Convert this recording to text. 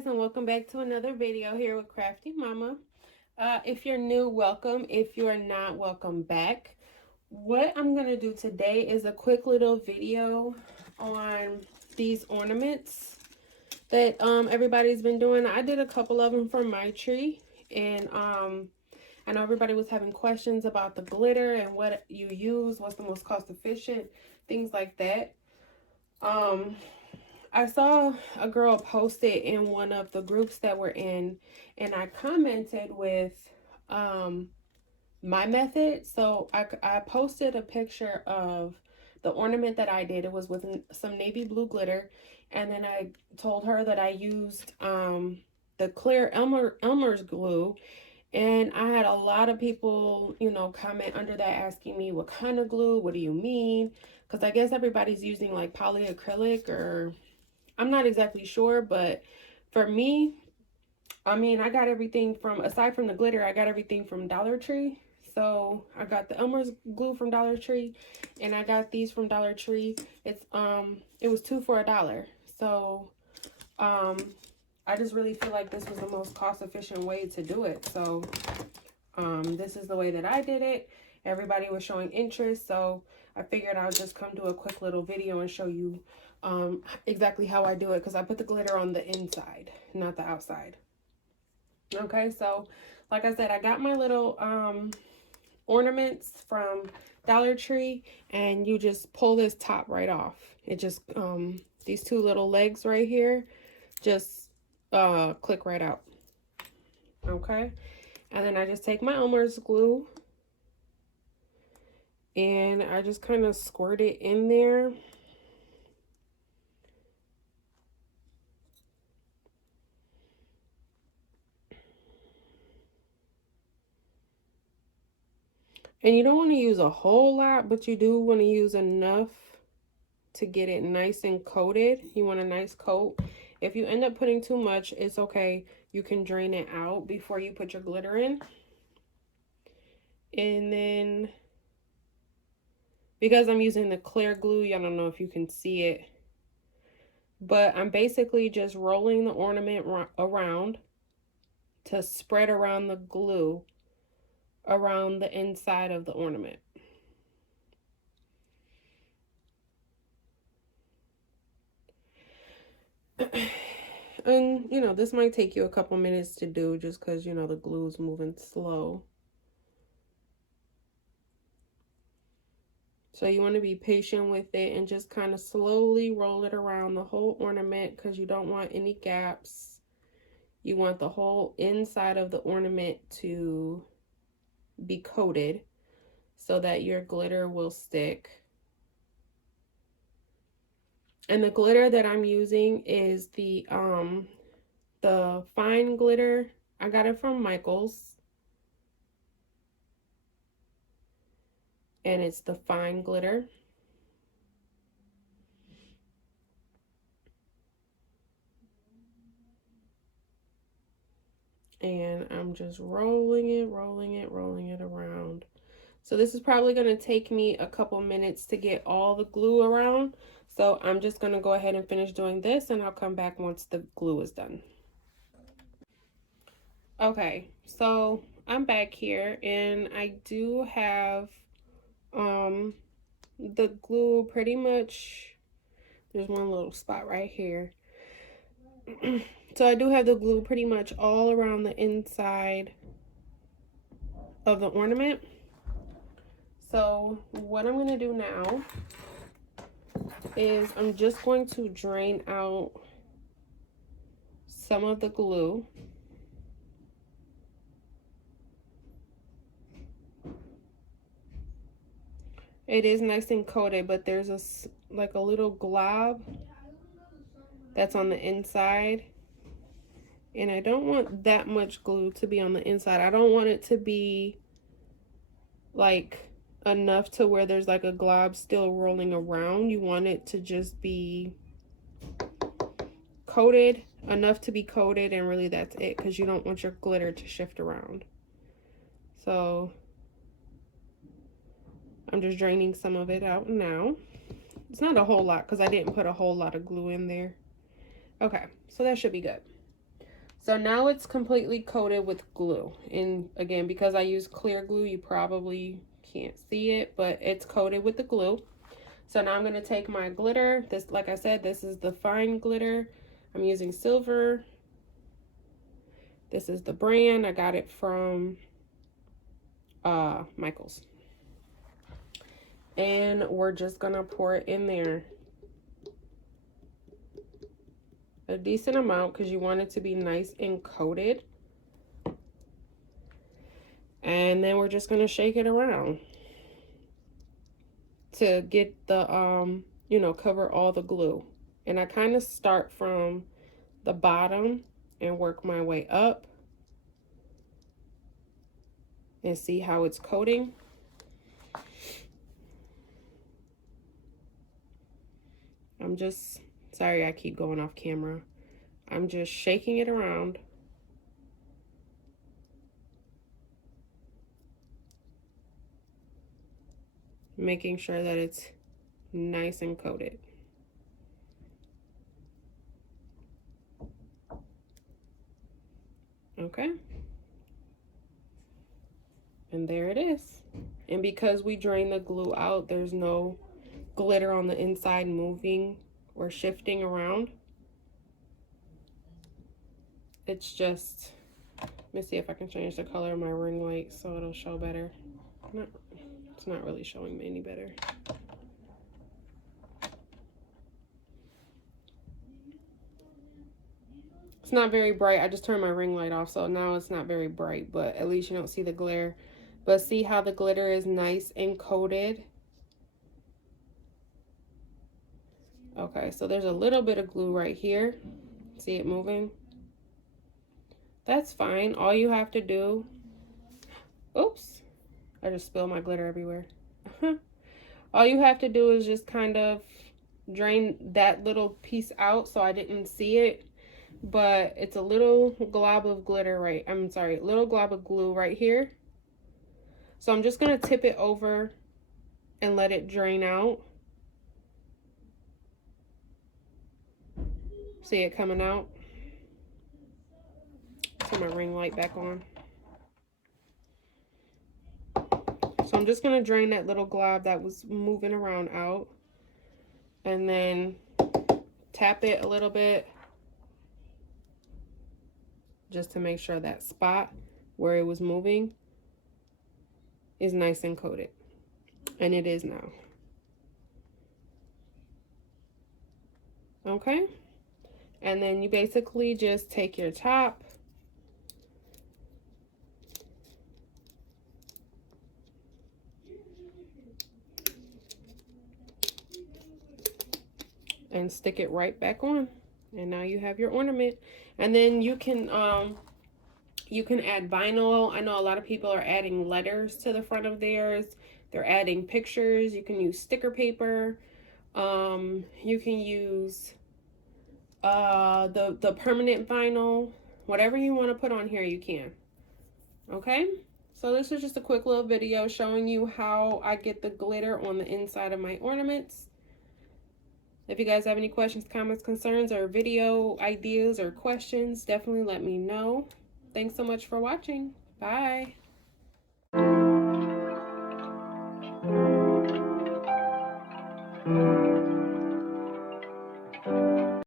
guys, and welcome back to another video here with Crafty Mama. If you're new, welcome. If you are not, welcome back. What I'm gonna do today is a quick little video on these ornaments that everybody's been doing. I did a couple of them for my tree, and I know everybody was having questions about the glitter and what you use, what's the most cost efficient, things like that. I saw a girl post it in one of the groups that we're in, and I commented with my method. So I posted a picture of the ornament that I did. It was with some navy blue glitter, and then I told her that I used the clear Elmer's glue. And I had a lot of people, comment under that asking me, what kind of glue? What do you mean? Because I guess everybody's using like polyacrylic, or I'm not exactly sure, but for me, I mean, I got everything from, aside from the glitter, I got everything from Dollar Tree. So I got the Elmer's glue from Dollar Tree, and I got these from Dollar Tree. It was 2 for $1. So I just really feel like this was the most cost efficient way to do it. So this is the way that I did it. Everybody was showing interest, so I figured I'll just come do a quick little video and show you exactly how I do it, because I put the glitter on the inside, not the outside. Okay, so like I said, I got my little ornaments from Dollar Tree, and you just pull this top right off. It just these two little legs right here just click right out. Okay, and then I just take my Elmer's glue and I just kind of squirt it in there. And you don't want to use a whole lot, but you do want to use enough to get it nice and coated. You want a nice coat. If you end up putting too much, it's okay. You can drain it out before you put your glitter in. And then, because I'm using the clear glue, I don't know if you can see it, but I'm basically just rolling the ornament around to spread around the glue around the inside of the ornament. And this might take you a couple minutes to do, just because the glue is moving slow. So you want to be patient with it and just kind of slowly roll it around the whole ornament, because you don't want any gaps. You want the whole inside of the ornament to be coated so that your glitter will stick. And the glitter that I'm using is the fine glitter. I got it from Michael's. And it's the fine glitter. And I'm just rolling it around. So this is probably going to take me a couple minutes to get all the glue around. So I'm just going to go ahead and finish doing this, and I'll come back once the glue is done. Okay, so I'm back here, and I do have the glue pretty much. There's one little spot right here. So I do have the glue pretty much all around the inside of the ornament. So what I'm going to do now is I'm just going to drain out some of the glue. It is nice and coated, but there's like a little glob that's on the inside. And I don't want that much glue to be on the inside. I don't want it to be like enough to where there's like a glob still rolling around. You want it to just be coated, enough to be coated, and really that's it, because you don't want your glitter to shift around. So I'm just draining some of it out now. It's not a whole lot, because I didn't put a whole lot of glue in there. Okay, so that should be good. So now it's completely coated with glue. And again, because I use clear glue, you probably can't see it, but it's coated with the glue. So now I'm going to take my glitter. This, like I said, this is the fine glitter. I'm using silver. This is the brand. I got it from Michael's. And we're just going to pour it in there. A decent amount because you want it to be nice and coated. And then we're just going to shake it around to get the, you know, cover all the glue. And I kind of start from the bottom and work my way up and see how it's coating. I'm just, sorry I keep going off camera. I'm just shaking it around. Making sure that it's nice and coated. Okay. And there it is. And because we drain the glue out, there's no glitter on the inside moving or shifting around. It's just, let me see if I can change the color of my ring light so it'll show better. It's not really showing me any better. It's not very bright. I just turned my ring light off, so now it's not very bright, but at least you don't see the glare. But see how the glitter is nice and coated? Okay, so there's a little bit of glue right here. See it moving? That's fine. All you have to do, oops, I just spilled my glitter everywhere. All you have to do is just kind of drain that little piece out so I didn't see it. But it's a little glob of glitter little glob of glue right here. So I'm just going to tip it over and let it drain out. See it coming out? Turn my ring light back on. So I'm just going to drain that little glob that was moving around out. And then tap it a little bit. Just to make sure that spot where it was moving is nice and coated. And it is now. Okay? And then you basically just take your top and stick it right back on. And now you have your ornament. And then you can add vinyl. I know a lot of people are adding letters to the front of theirs. They're adding pictures. You can use sticker paper. You can use the permanent vinyl. Whatever you want to put on here, you can. Okay? So this is just a quick little video showing you how I get the glitter on the inside of my ornaments. If you guys have any questions, comments, concerns, or video ideas or questions, definitely let me know. Thanks so much for watching. Bye.